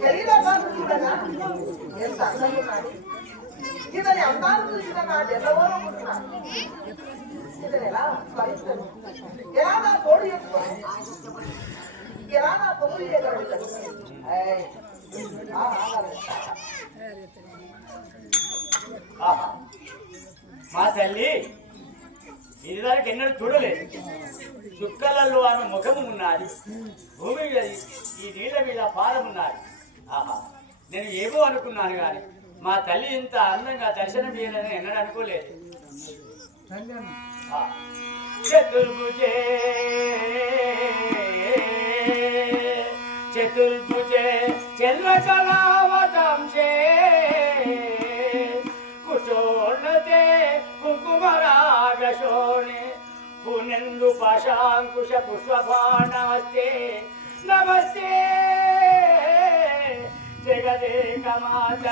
శరీరాన్ని చూడగా ఎంత అందంగా ఉన్నది ఇతని అందాన్ని చూసిన నా జల్లవరముంటున్నాను ఇతను ఎలా స్మరిస్తాను ఎలా నా తోడు చెప్పుకోను ఎలా నా తోడు చేయగలుగుతాను ఏయ్, ఆ, ఆగాలి. ఆహా. మా తల్లి ఇది దానికి ఎన్నడూ చూడలేదు. చుక్కలలో ఆమె ముఖము ఉన్నది భూమి మీద ఈ నీళ్ళ మీద పాదం ఆహా నేను ఏమో అనుకున్నాను కానీ మా తల్లి ఇంత అందంగా దర్శనం చేయాలని ఎన్నడూ అనుకోలేదు. చతుర్భుజే చతుర్భుజే చంద్రకళావతంసే కుచోన్నతే కుంకుమరాగశో పునెందు పాశాంకుశ పుష్పభా నమస్తే. నమస్తే జగదేకమాత.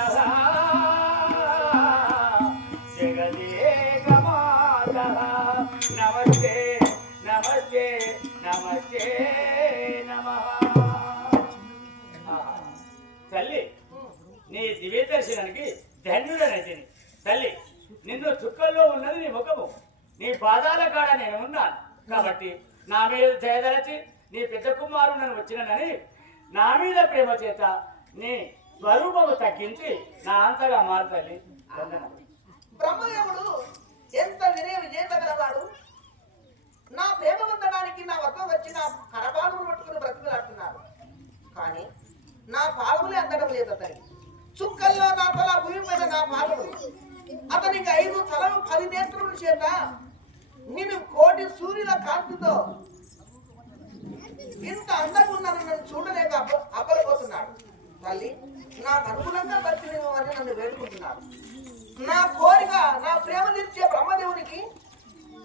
జగదేకమాత. నమస్తే నమస్తే నమస్తే నమ. తల్లి నీ దివ్య దర్శనానికి ధన్యుడనైతే తల్లి నిన్ను చుక్కల్లో ఉన్నది నీ ముఖము. నీ పాదాల కాడ నేను ఉన్నాను. కాబట్టి నా మీద దయదలచి నీ పెద్ద కుమారుడు నన్ను వచ్చినని నా మీద ప్రేమ చేత నీ స్వరూపము తగ్గించి నా అంతగా మారు బ్రహ్మదేవుడు ఎంత వినయ విజేత గలవాడు? నా ప్రేమ పొందడానికి నా వద్ద వచ్చి నా పట్టుకుని బ్రతిమలాడుతున్నారు. కానీ నా పాలములే అందడం లేదు అతనికి. చుక్కల్లో నా తల భూమి పైన నా పాలములు. అతనికి ఐదు తలలు పది చేత నేను కోటి సూర్యుల కాంతితో ఇంత అందంగా ఉన్నాను నన్ను చూడలేక అబ్బలిపోతున్నాడు తల్లి నాకు అనుగుణంగా దర్శనం అని నన్ను వేడుకుంటున్నాడు నా కోరిక నా ప్రేమ తీర్చే బ్రహ్మదేవునికి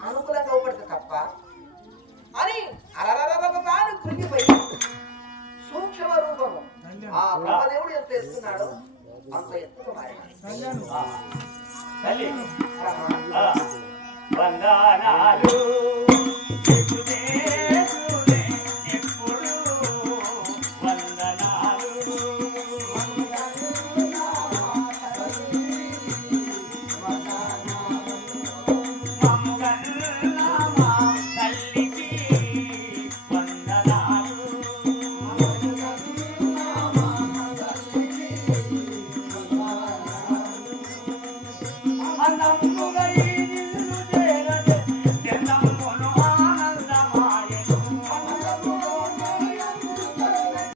అనుకూలంగా ఉపడితే తప్ప అని అరరరరరరా కృంగిపోయి సూక్ష్మ రూపము ఆ బ్రహ్మదేవుడు ఎంత ఎత్తున్నాడో అంత ఎత్తుకు మారినాడు. తల్లి. వందనాలు